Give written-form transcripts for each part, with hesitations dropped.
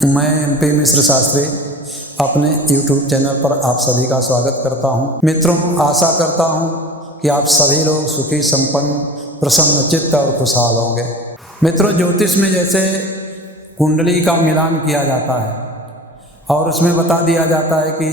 मैं MP मिश्र शास्त्री अपने YouTube channel पर आप सभी का स्वागत करता हूं। मित्रों, आशा करता हूं कि आप सभी लोग सुखी, संपन्न, प्रसन्न चित्त और खुशहाल होंगे। मित्रों, ज्योतिष में जैसे कुंडली का मिलान किया जाता है और उसमें बता दिया जाता है कि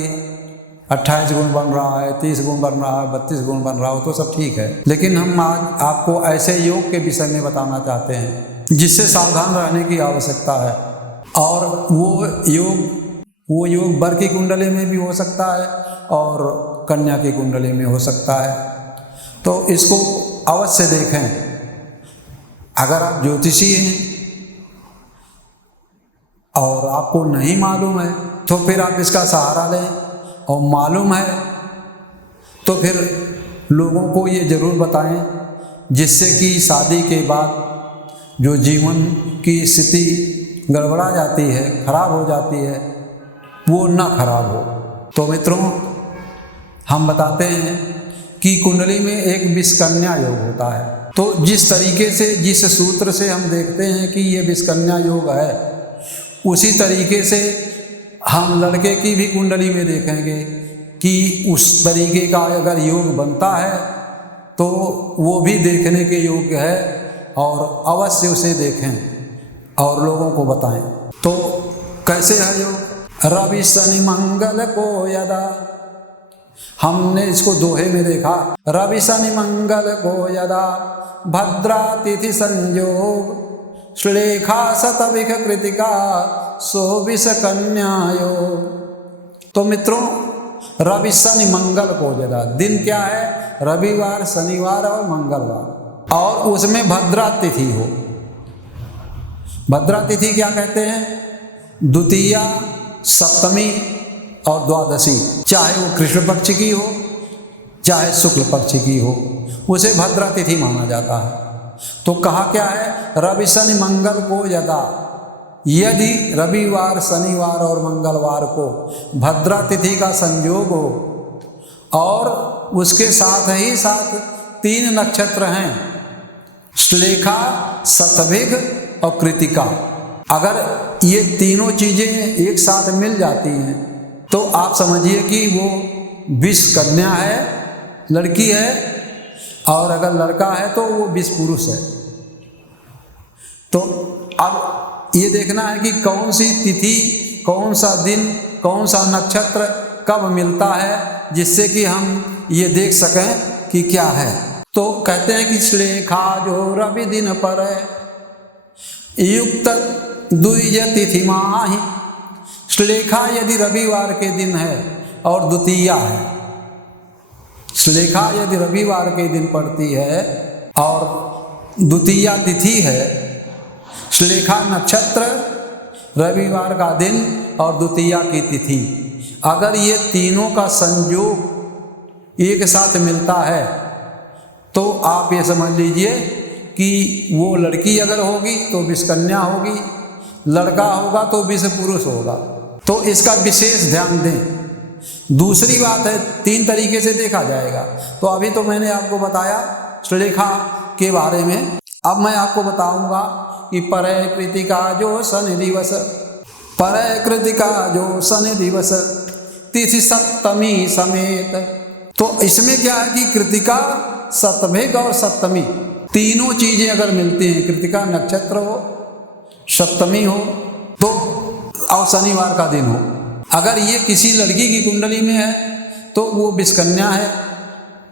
28 गुण बन रहा है, 30 गुण बन रहा है, 32 गुण बन रहा हो, तो सब ठीक है। लेकिन हम आज आपको ऐसे योग के विषय में बताना चाहते हैं जिससे सावधान रहने की आवश्यकता है। और वो योग वर की कुंडली में भी हो सकता है और कन्या की कुंडली में हो सकता है। तो इसको अवश्य देखें। अगर आप ज्योतिषी हैं और आपको नहीं मालूम है तो फिर आप इसका सहारा लें, और मालूम है तो फिर लोगों को ये ज़रूर बताएं, जिससे कि शादी के बाद जो जीवन की स्थिति गड़बड़ा जाती है, खराब हो जाती है, वो ना खराब हो। तो मित्रों, हम बताते हैं कि कुंडली में एक विषकन्या योग होता है। तो जिस तरीके से, जिस सूत्र से हम देखते हैं कि ये विषकन्या योग है, उसी तरीके से हम लड़के की भी कुंडली में देखेंगे कि उस तरीके का अगर योग बनता है तो वो भी देखने के योग्य है, और अवश्य उसे देखें और लोगों को बताएं। तो कैसे है योग? रवि शनि मंगल को यदा, हमने इसको दोहे में देखा। रवि शनि मंगल को यदा भद्रा तिथि संयोग श्लेखा शतभिख कृतिका सो विषकन्या योग। तो मित्रों, रवि शनि मंगल को यदा, दिन क्या है? रविवार, शनिवार और मंगलवार, और उसमें भद्रा तिथि हो। भद्रा तिथि क्या कहते हैं? द्वितीया, सप्तमी और द्वादशी, चाहे वो कृष्ण पक्ष की हो चाहे शुक्ल पक्ष की हो, उसे भद्रा तिथि माना जाता है। तो कहा क्या है? रवि शनि मंगल को यदा, यदि रविवार, शनिवार और मंगलवार को भद्रा तिथि का संयोग हो और उसके साथ ही साथ 3 नक्षत्र हैं, श्लेखा, शतभिख और कृतिका। अगर ये तीनों चीजें एक साथ मिल जाती हैं तो आप समझिए कि वो विषकन्या है, लड़की है, और अगर लड़का है तो वो विष पुरुष है। तो अब ये देखना है कि कौन सी तिथि, कौन सा दिन, कौन सा नक्षत्र कब मिलता है, जिससे कि हम ये देख सकें कि क्या है। तो कहते हैं कि श्लेखा जो रवि दिन पर है युक्त द्विज तिथि माहि। श्लेखा यदि रविवार के दिन है और द्वितीया है, श्लेखा यदि रविवार के दिन पड़ती है और द्वितीया तिथि है, श्लेखा नक्षत्र, रविवार का दिन और द्वितीया की तिथि, अगर ये तीनों का संयोग एक साथ मिलता है तो आप ये समझ लीजिए कि वो लड़की अगर होगी तो विषकन्या होगी, लड़का होगा तो विष पुरुष होगा। तो इसका विशेष ध्यान दें। दूसरी बात है, 3 तरीके से देखा जाएगा। तो अभी तो मैंने आपको बताया श्लेखा के बारे में। अब मैं आपको बताऊंगा कि परय कृतिका जो शनि दिवस, परय कृतिका जो शनि दिवस तिथि सप्तमी समेत। तो इसमें क्या है कि कृतिका, सप्तभिक और सप्तमी, तीनों चीजें अगर मिलती हैं, कृतिका नक्षत्र हो, सप्तमी हो तो, और शनिवार का दिन हो, अगर ये किसी लड़की की कुंडली में है तो वो विषकन्या है,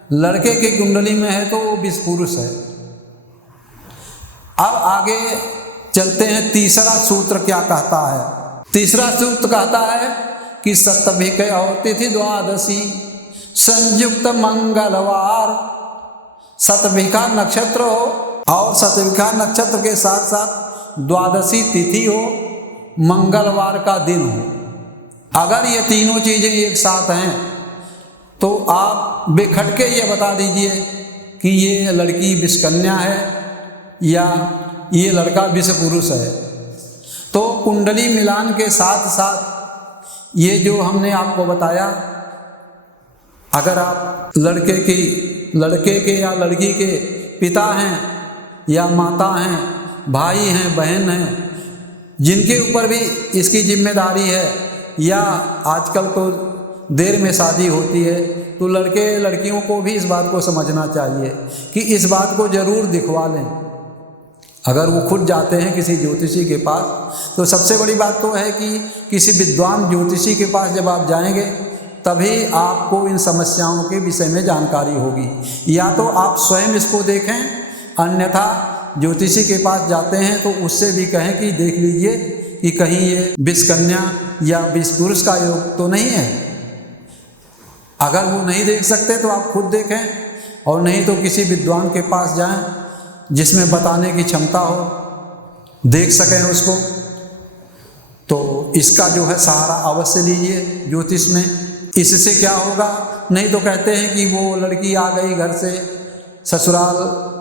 लड़के की कुंडली में है तो वो विष पुरुष है। अब आगे चलते हैं। तीसरा सूत्र क्या कहता है? तीसरा सूत्र कहता है कि सप्तभिक और तिथि द्वादशी संयुक्त मंगलवार, शतभिखा नक्षत्र हो और शतभिखा नक्षत्र के साथ साथ द्वादशी तिथि हो, मंगलवार का दिन हो। अगर ये तीनों चीजें एक साथ हैं तो आप बेखटके ये बता दीजिए कि ये लड़की विषकन्या है या ये लड़का विष पुरुष है। तो कुंडली मिलान के साथ साथ ये जो हमने आपको बताया, अगर आप लड़के के या लड़की के पिता हैं या माता हैं, भाई हैं, बहन हैं, जिनके ऊपर भी इसकी जिम्मेदारी है, या आजकल तो देर में शादी होती है, तो लड़के लड़कियों को भी इस बात को समझना चाहिए कि इस बात को ज़रूर दिखवा लें। अगर वो खुद जाते हैं किसी ज्योतिषी के पास, तो सबसे बड़ी बात तो है कि किसी विद्वान ज्योतिषी के पास जब आप जाएंगे तभी आपको इन समस्याओं के विषय में जानकारी होगी। या तो आप स्वयं इसको देखें, अन्यथा ज्योतिषी के पास जाते हैं तो उससे भी कहें कि देख लीजिए कि कहीं ये विष कन्या या विष पुरुष का योग तो नहीं है। अगर वो नहीं देख सकते तो आप खुद देखें, और नहीं तो किसी विद्वान के पास जाएं जिसमें बताने की क्षमता हो, देख सकें उसको। तो इसका जो है सहारा अवश्य लीजिए ज्योतिष में। इससे क्या होगा, नहीं तो कहते हैं कि वो लड़की आ गई घर से, ससुराल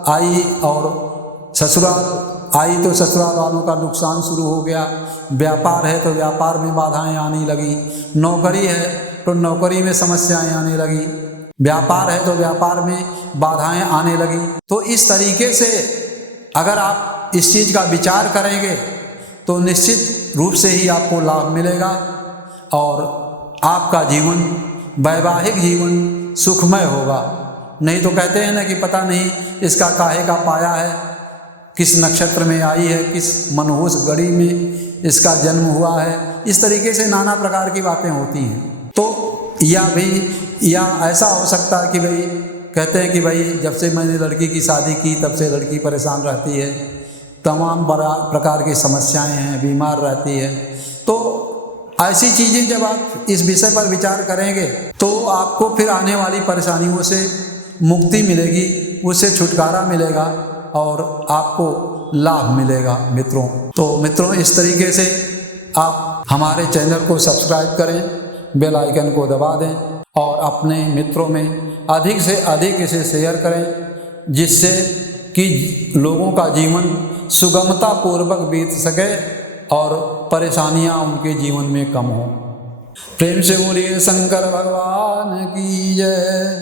आई, और ससुराल आई तो ससुराल वालों का नुकसान शुरू हो गया। व्यापार है तो व्यापार में बाधाएं आने लगी, नौकरी है तो नौकरी में समस्याएं आने लगी, व्यापार है तो व्यापार में बाधाएं आने लगी। तो इस तरीके से अगर आप इस चीज़ का विचार करेंगे तो निश्चित रूप से ही आपको लाभ मिलेगा, और आपका जीवन, वैवाहिक जीवन सुखमय होगा। नहीं तो कहते हैं ना कि पता नहीं इसका काहे का पाया है, किस नक्षत्र में आई है, किस मनहूस घड़ी में इसका जन्म हुआ है। इस तरीके से नाना प्रकार की बातें होती हैं। तो या ऐसा हो सकता है कि भाई कहते हैं कि भाई जब से मैंने लड़की की शादी की तब से लड़की परेशान रहती है, तमाम प्रकार की समस्याएं हैं, बीमार रहती है। तो ऐसी चीज़ें जब आप इस विषय पर विचार करेंगे तो आपको फिर आने वाली परेशानियों से मुक्ति मिलेगी, उससे छुटकारा मिलेगा और आपको लाभ मिलेगा मित्रों। तो मित्रों, इस तरीके से आप हमारे चैनल को सब्सक्राइब करें, बेल आइकन को दबा दें और अपने मित्रों में अधिक से अधिक इसे शेयर करें, जिससे कि लोगों का जीवन सुगमता पूर्वक बीत सके और परेशानियां उनके जीवन में कम हों। प्रेम से बोलिए शंकर भगवान की जय।